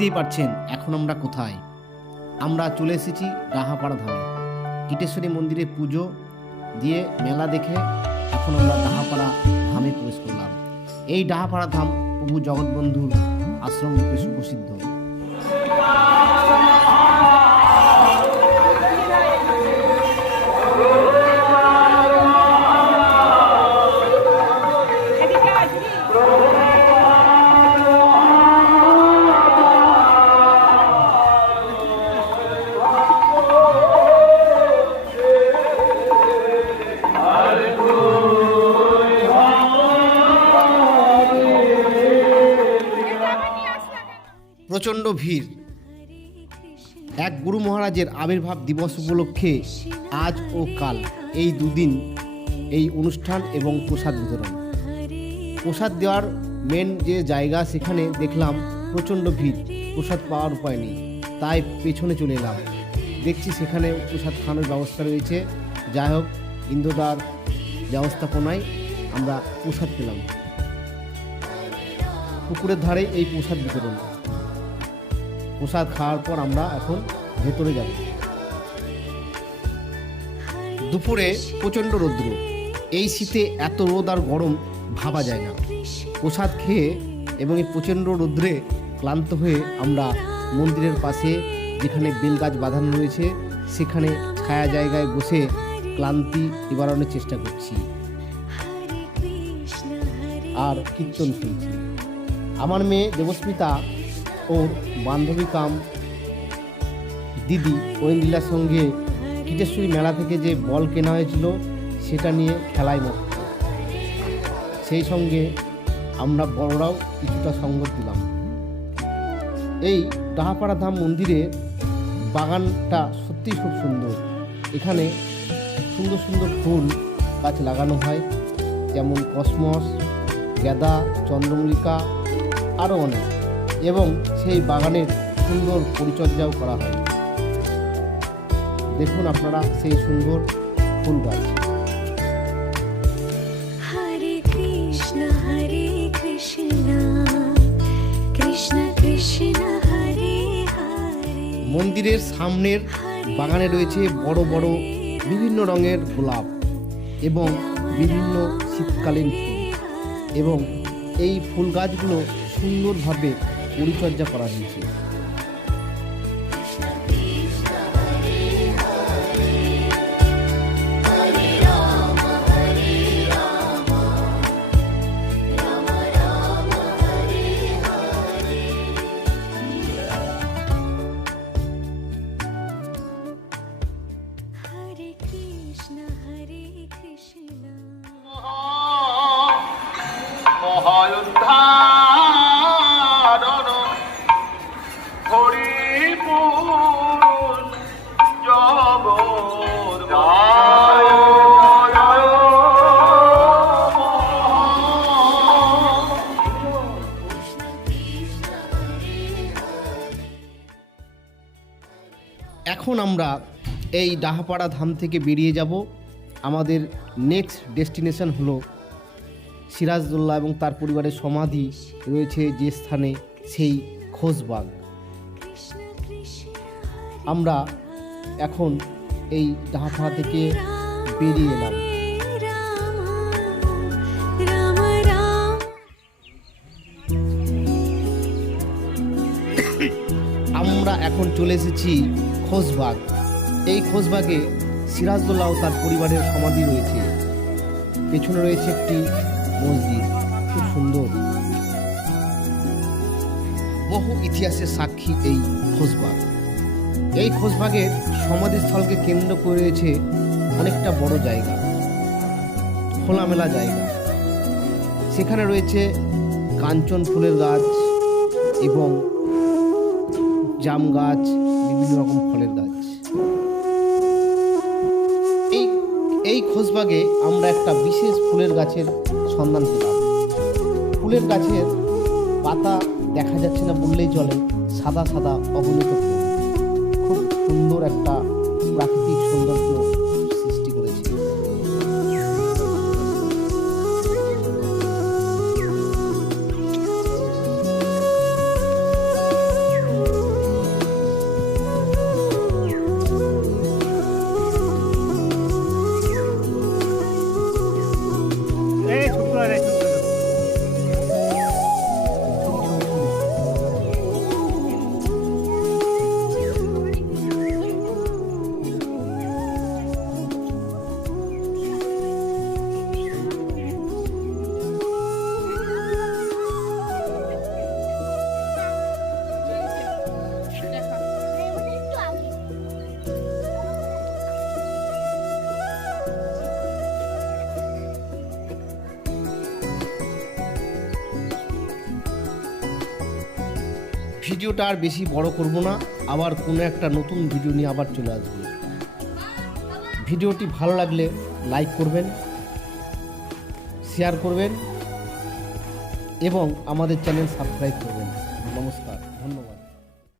বুঝতেই পারছেন এখন আমরা কোথায়। আমরা চলে এসেছি ডাহাপাড়া ধামে। কিটেশ্বরী মন্দিরে পুজো দিয়ে মেলা দেখে এখন আমরা ডাহাপাড়া ধামে প্রবেশ করলাম। এই ডাহাপাড়া ধাম প্রভু জগৎবন্ধুর আশ্রম রূপে সুপ্রসিদ্ধ। প্রচণ্ড ভিড়। এক গুরু মহারাজের আবির্ভাব দিবস উপলক্ষে আজ ও কাল এই দুদিন এই অনুষ্ঠান এবং প্রসাদ বিতরণ। প্রসাদ দেওয়ার মেন যে জায়গা সেখানে দেখলাম প্রচণ্ড ভিড়, প্রসাদ পাওয়ার উপায় নেই, তাই পেছনে চলে এলাম। দেখছি সেখানে প্রসাদ খাওয়ানোর ব্যবস্থা রয়েছে। যাই হোক, ইন্দ্রদার ব্যবস্থাপনায় আমরা প্রসাদ পেলাম। পুকুরের ধারে এই প্রসাদ বিতরণ। প্রসাদ খাওয়ার পর আমরা এখন ভেতরে যাব। দুপুরে প্রচণ্ড রৌদ্র। এই শীতে এত রোদ আর গরম ভাবা যায় না। প্রসাদ খেয়ে এবং এই প্রচণ্ড রৌদ্রে ক্লান্ত হয়ে আমরা মন্দিরের পাশে যেখানে বেলগাছ বাঁধানো রয়েছে সেখানে ছায়া জায়গায় বসে ক্লান্তি নিবারণের চেষ্টা করছি আর কীর্তন শুনছি। আমার মেয়ে দেবস্মিতা ও বান্ধবী কাম দিদি ঐন্দ্রিলার সঙ্গে কিটেশ্বরী মেলা থেকে যে বল কেনা হয়েছিল সেটা নিয়ে খেলায় মস্ত। সেই সঙ্গে আমরা বড়রাও কিছুটা সঙ্গ দিলাম। এই ডাহাপাড়া ধাম মন্দিরে বাগানটা সত্যিই খুব সুন্দর। এখানে সুন্দর সুন্দর ফুল গাছ লাগানো হয়, যেমন কসমস, গাঁদা, চন্দ্রমল্লিকা আরও অনেক, এবং সেই বাগানের সুন্দর পরিচর্যাও করা হয়। দেখুন আপনারা সেই সুন্দর ফুল গাছ। হরে কৃষ্ণ কৃষ্ণ কৃষ্ণ হরে হরে। মন্দিরের সামনের বাগানে রয়েছে বড় বড় বিভিন্ন রঙের গোলাপ এবং বিভিন্ন শীতকালীন ফুল, এবং এই ফুল গাছগুলো সুন্দরভাবে পরিচর্যা করা হয়েছে। এখন আমরা এই ডাহাপাড়া ধাম থেকে বেরিয়ে যাব। আমাদের নেক্সট ডেস্টিনেশন হলো সিরাজদৌল্লা এবং তার পরিবারের সমাধি রয়েছে যে স্থানে, সেই খোসবাগ। আমরা এখন এই ডাহাপাড়া থেকে বেরিয়ে এলাম। আমরা এখন চলে এসেছি খোসবাগ। এই খোসবাগে সিরাজদৌল্লা ও তার পরিবারের সমাধি রয়েছে। পেছনে রয়েছে একটি মসজিদ, খুব সুন্দর। বহু ইতিহাসের সাক্ষী এই খোসবাগ। এই খোসবাগের সমাধিস্থলকে কেন্দ্র করে রয়েছে অনেকটা বড় জায়গা, খোলামেলা জায়গা। সেখানে রয়েছে কাঞ্চন ফুলের গাছ এবং জাম গাছ, বিভিন্ন রকম ফলের গাছ। এই খোসবাগে আমরা একটা বিশেষ ফুলের গাছের সন্ধান পেলাম। ফুলের গাছের পাতা দেখা যাচ্ছে না বললেই চলে, সাদা সাদা অগণিত ফুল। খুব সুন্দর একটা প্রাকৃতিক সৌন্দর্য সৃষ্টি করেছে। ভিডিওটা আর বেশি বড় করব না, আবার কোনো একটা নতুন ভিডিও নিয়ে আবার চলে আসবো। ভিডিওটি ভালো লাগলে লাইক করবেন, শেয়ার করবেন এবং আমাদের চ্যানেল সাবস্ক্রাইব করবেন। নমস্কার, ধন্যবাদ।